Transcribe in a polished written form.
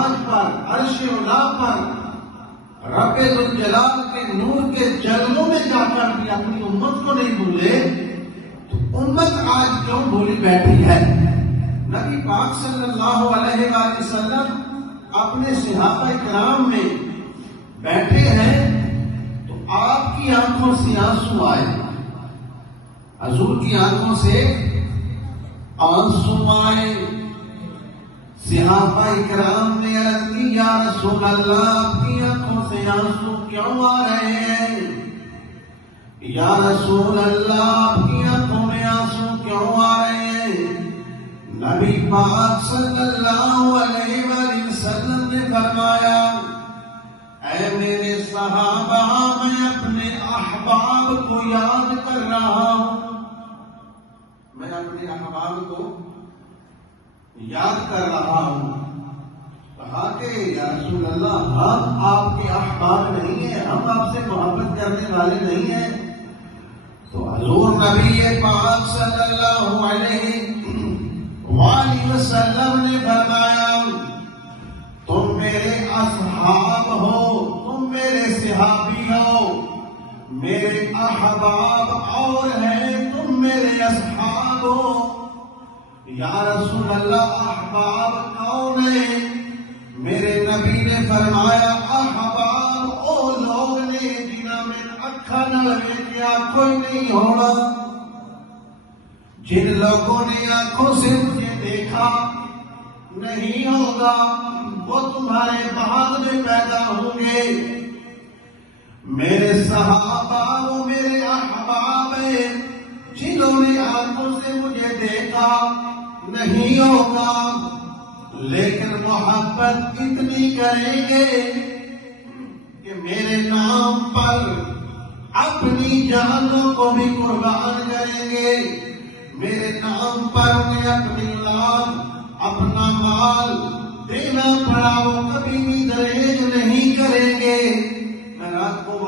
معراج پر عرش اولا پر رب ذوالجلال کے نور کے جلووں میں جا کر بھی اپنی امت کو نہیں بھولے تو امت آج کیوں بھولی بیٹھی ہے؟ نبی پاک صلی اللہ علیہ وآلہ وسلم اپنے صحابہ کرام میں بیٹھے ہیں تو آپ کی آنکھوں سے آنسو آئے، حضور کی آنکھوں سے آنسو آئے۔ صحابہ کرام نے عرض کی یا رسول اللہ آپ کی آنکھوں سے آنسو کیوں آ رہے ہیں؟ یا رسول اللہ آپ کی آنکھوں میں آنسو کیوں آ رہے ہیں؟ نبی پاک صلی اللہ علیہ وآلہ وسلم نے فرمایا اے میرے صحابہ میں اپنے احباب کو یاد کر رہا ہوں، میں اپنے احباب کو یاد کر رہا ہوں۔ کہا کہ یا رسول اللہ ہم آپ کے احباب نہیں ہیں، ہم آپ سے محبت کرنے والے نہیں ہیں۔ تو حضور نبی پاک صلی اللہ علیہ وآلہ وسلم نے فرمایا تم میرے اصحاب ہو، تم میرے صحابی ہو، میرے احباب اور ہیں، تم میرے اصحاب ہو۔ یا رسول اللہ احباب کون ہیں؟ میرے نبی نے فرمایا احباب او لوگ نے جنہاں میں اکھا نہ ویکھیا کوئی نہیں ہونا، جن لوگوں نے آنکھوں سے مجھے دیکھا نہیں ہوگا وہ تمہارے بعد میں پیدا ہوں گے۔ میرے صحابہ وہ میرے احباب ہیں جنہوں نے آنکھوں سے مجھے دیکھا نہیں ہوگا، لیکن محبت اتنی کریں گے کہ میرے نام پر اپنی جانوں کو بھی قربان کریں گے، میرے نام پر انہیں اپنی اولاد اپنا مال دینا پڑا وہ کبھی بھی دریغ نہیں کریں گے۔ میں رات کو